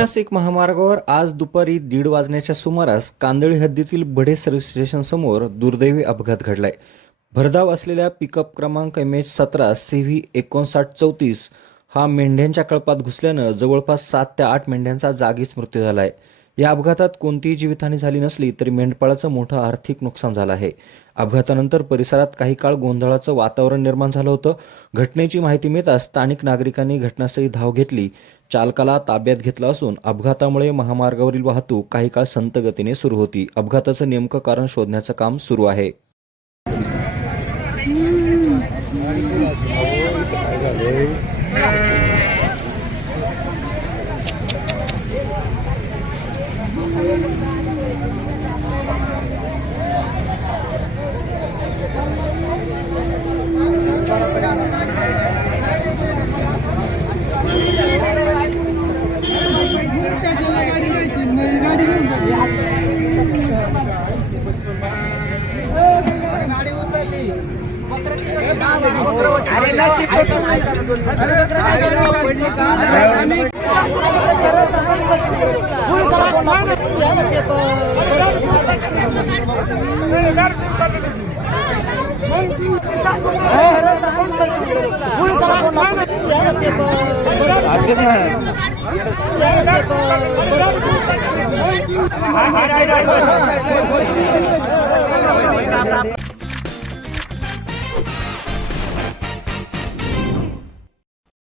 पुणे-नाशिक महामार्गावर आज दुपारी 1:30 वाजण्याच्या सुमारास कांदळी हद्दीतील बढे सर्व्हिस स्टेशन समोर दुर्दैवी अपघात घडलाय. भरधाव असलेल्या पिकअप क्रमांक MH17 CV 5934 हा मेंढ्यांच्या कळपात घुसल्यानं जवळपास 7 ते 8 मेंढ्यांचा जागीच मृत्यू झालाय. या अपघातात कोणतीही जीवितहानी झाली नसली तरी मेंढपाळाचं मोठं आर्थिक नुकसान झालं आहे. अपघातानंतर परिसरात काही काळ गोंधळाचं वातावरण निर्माण झालं होतं. घटनेची माहिती मिळताच स्थानिक नागरिकांनी घटनास्थळी धाव घेतली. चालकाला ताब्यात घेतलं असून अपघातामुळे महामार्गावरील वाहतूक काही काळ संथ गतीने सुरू होती. अपघाताचं नेमकं कारण शोधण्याचं काम सुरू आहे.